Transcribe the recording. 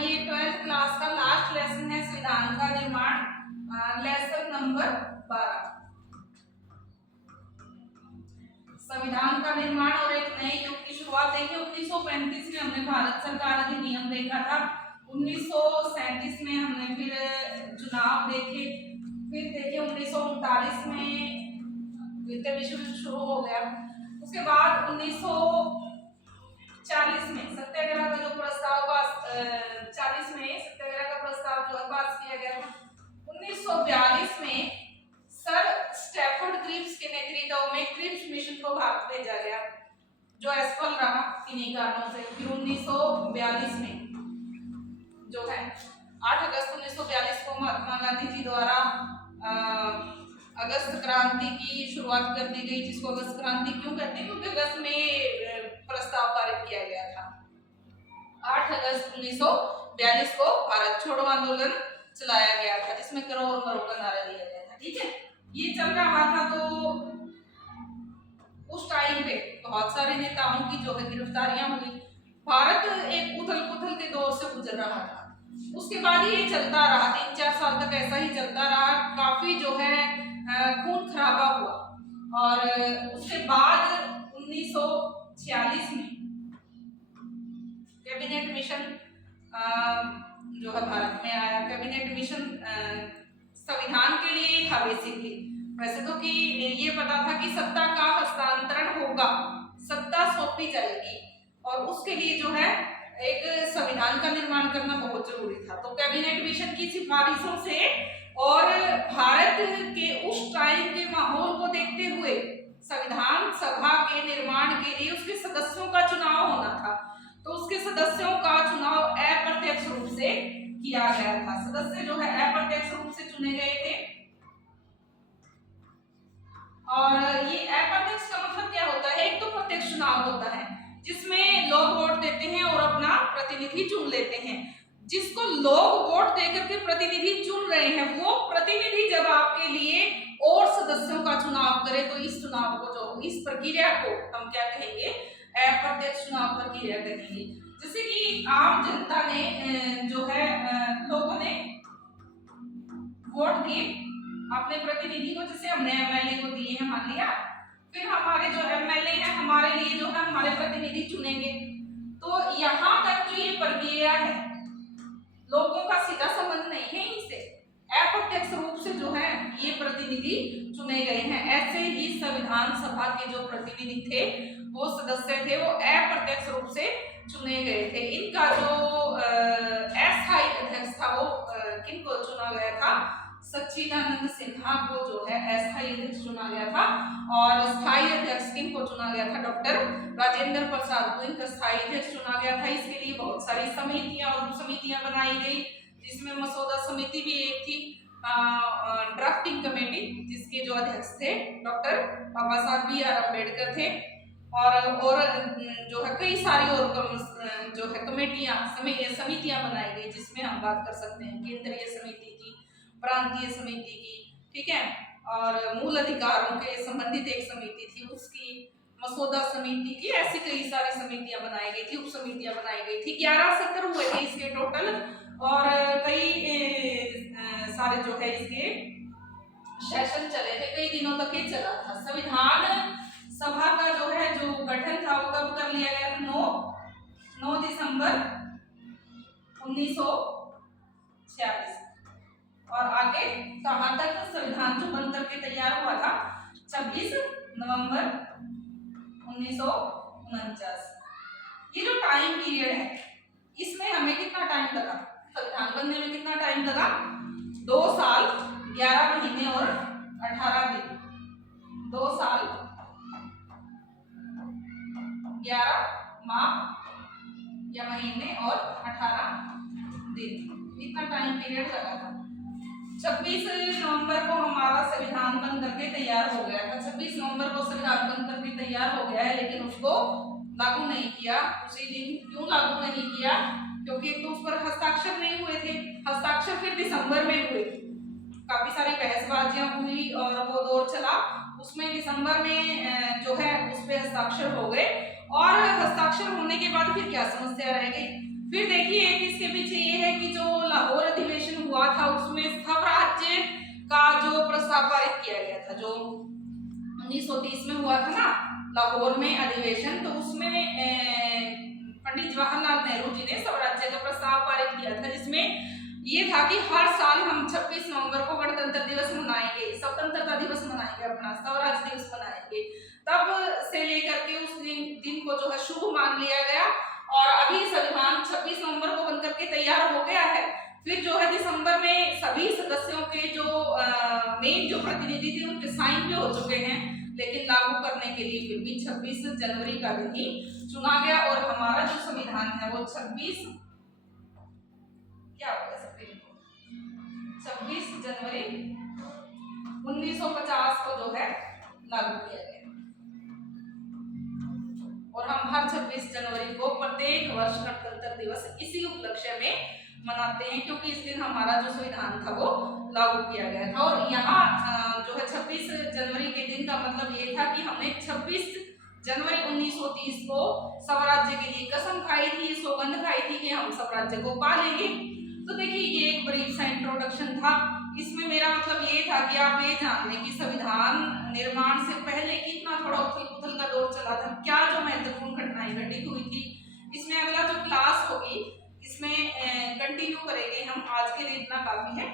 ये 12th class का last lesson है संविधान का निर्माण, लेसन नंबर 12, संविधान का निर्माण और एक नए युग की शुरुआत। देखिए 1935 में हमने भारत सरकार अधिनियम देखा था, 1937 में हमने फिर चुनाव देखे, फिर देखिए 1939 में द्वितीय विश्व युद्ध शुरू हो गया। उसके बाद 1940 में सत्याग्रह का जो प्रस्ताव 40 में सत्याग्रह का प्रस्ताव जो पास किया गया था। 1942 में सर स्टैफोर्ड क्रिप्स के नेतृत्व में क्रिप्स मिशन को भारत भेजा गया, जो असफल रहा किन्हीं कारणों से। फिर 1942 में जो है 8 अगस्त 1942 को महात्मा गांधी जी द्वारा अगस्त क्रांति की शुरुआत कर दी गई, जिसको अगस्त क्रांति क्यों कहते हैं, क्योंकि अगस्त में प्रस्ताव पारित किया गया था। 8 अगस्त 1942 को भारत छोड़ो आंदोलन चलाया गया था, जिसमें करो और मरो का नारा दिया गया था। ठीक है, ये चल रहा था। तो उस टाइम पे बहुत सारे नेताओं की जो है गिरफ्तारियां हुई, भारत एक उथल पुथल के दौर से गुजर रहा था। उसके बाद ये चलता रहा, 3-4 साल तक ऐसा ही चलता रहा, काफी जो है खून खराबा हुआ। और उसके बाद 1946 में कैबिनेट मिशन जो है भारत में आया। कैबिनेट मिशन संविधान के लिए था बेसिकली, वैसे तो कि ये पता था कि सत्ता का हस्तांतरण होगा, सत्ता सौंपी जाएगी, और उसके लिए जो है एक संविधान का निर्माण करना बहुत जरूरी था। तो कैबिनेट मिशन की सिफारिशों से और भारत के उस टाइम के माहौल को देखते हुए संविधान सभा के निर्माण के लिए उसके सदस्यों का चुनाव होना था। तो उसके सदस्यों का चुनाव अप्रत्यक्ष रूप से किया गया था। सदस्य जो है अप्रत्यक्ष रूप से चुने गए थे। और ये अप्रत्यक्ष का मतलब क्या होता है? एक तो प्रत्यक्ष चुनाव होता है जिसमें लोग वोट देते हैं और अपना प्रतिनिधि चुन लेते हैं। जिसको लोग वोट देकर के प्रतिनिधि चुन रहे हैं, वो प्रतिनिधि जब आपके लिए और सदस्यों का चुनाव करे, तो इस चुनाव को जो इस प्रक्रिया को हम क्या कहेंगे? अप्रत्यक्ष चुनाव प्रक्रिया कहेंगे। जैसे कि आम जनता ने जो है लोगों ने वोट दिए अपने प्रतिनिधि को, जैसे हमने एमएलए को दिए हैं मान लिया, फिर हमारे जो एमएलए हैं हमारे लिए जो है हमारे प्रतिनिधि चुनेंगे। तो यहाँ तक जो ये प्रक्रिया है, लोगों का सीधा संबंध नहीं है इनसे, अप्रत्यक्ष रूप से जो है ये प्रतिनिधि चुने गए हैं। ऐसे ही संविधान सभा के जो प्रतिनिधि थे, वो सदस्य थे, वो अप्रत्यक्ष रूप से चुने गए थे। इनका जो अस्थायी अध्यक्ष था, वो किनको चुना गया था? सच्चिदानंद सिन्हा को जो है अस्थायी अध्यक्ष चुना गया था। और स्थायी अध्यक्ष किनको चुना गया था? डॉक्टर राजेंद्र प्रसाद को इनका स्थायी अध्यक्ष चुना गया था। इसके लिए बहुत सारी समितियां और समितियां बनाई गई, जिसमें मसौदा समिति भी एक थी, ड्राफ्टिंग कमेटी, जिसके जो अध्यक्ष थे डॉक्टर बाबा साहब B.R. अम्बेडकर थे। और जो है कई सारी और जो है कमेटियां समितियां बनाई गई, जिसमें हम बात कर सकते हैं केंद्रीय समिति की, प्रांतीय समिति की, ठीक है, और मूल अधिकारों के संबंधित एक समिति थी उसकी, मसौदा समिति की, ऐसी कई सारी समितियां बनाई गई थी, उप समितियां बनाई गई थी। 11 सत्र हुए थे इसके टोटल, और कई सारे जो है इसके सेशन चले थे, कई दिनों तक ये चला था। संविधान सभा का जो है जो गठन था वो कब कर लिया गया था? 9 दिसंबर 1946। और आगे कहाँ तक संविधान जो बन करके तैयार हुआ था? 26 नवंबर 1949। ये जो टाइम पीरियड है, इसमें हमें कितना टाइम लगा? संविधान बनने में कितना टाइम लगा? 2 साल 11 महीने और 18 दिन। 2 साल 11 माह या महीने और 18 दिन, इतना टाइम पीरियड लगा था। 26 नवंबर को हमारा संविधान बन करके तैयार हो गया था। 26 नवंबर को संविधान बन करके तैयार हो गया है, लेकिन उसको लागू नहीं किया उसी दिन। क्यों लागू नहीं किया? क्योंकि तो उस पर हस्ताक्षर नहीं हुए थे। हस्ताक्षर फिर दिसंबर में हुए, काफी सारी बहसबाजियां हुई और वो दौर चला, उसमें दिसंबर में जो है उस पे हस्ताक्षर हो गए और हस्ताक्षर होने के बाद फिर क्या समस्या रह गई। फिर देखिए एक इसके पीछे ये है कि जो लाहौर अधिवेशन हुआ था उसमें स्वराज्य का जो प्रस्ताव पारित किया गया था, जो 1930 में हुआ था ना लाहौर में अधिवेशन, तो उसमें पंडित जवाहरलाल नेहरू जी ने स्वराज्य का प्रस्ताव पारित किया था, जिसमें ये था कि हर साल हम 26 नवंबर को गणतंत्र दिवस मनाएंगे, स्वतंत्रता दिवस मनाएंगे, अपना स्वराज दिवस मनाएंगे। तब से लेकर के उस दिन को जो है शुभ मान लिया गया और अभी संविधान 26 नवंबर को बनकर के तैयार हो गया है। फिर जो है दिसंबर में सभी सदस्यों के जो मेन जो प्रतिनिधि थे उनके साइन भी हो चुके हैं, लेकिन लागू करने के लिए फिर भी 26 जनवरी का दिन ही चुना गया और हमारा जो संविधान है वो 26 जनवरी 1950 को जो है लागू किया गया और हम हर 26 जनवरी को प्रत्येक वर्ष गणतंत्र दिवस इसी उपलक्ष्य में मनाते हैं, क्योंकि इस दिन हमारा जो संविधान था वो लागू किया गया था। और यहाँ जो है 26 जनवरी के दिन का मतलब ये था कि हमने 26 जनवरी 1930 को स्वराज्य के लिए कसम खाई थी, सौगंध खाई थी कि हम स्वराज्य को पालेंगे। तो देखिए ये एक ब्रीफ सा इंट्रोडक्शन था। इसमें मेरा मतलब ये था कि आप ये जान लें कि संविधान निर्माण से पहले कितना थोड़ा उथल पुथल का दौर चला था, क्या जो महत्वपूर्ण घटनाएं घटित हुई थी। इसमें अगला जो क्लास होगी इसमें कंटिन्यू करेंगे हम। आज के लिए इतना काफी है।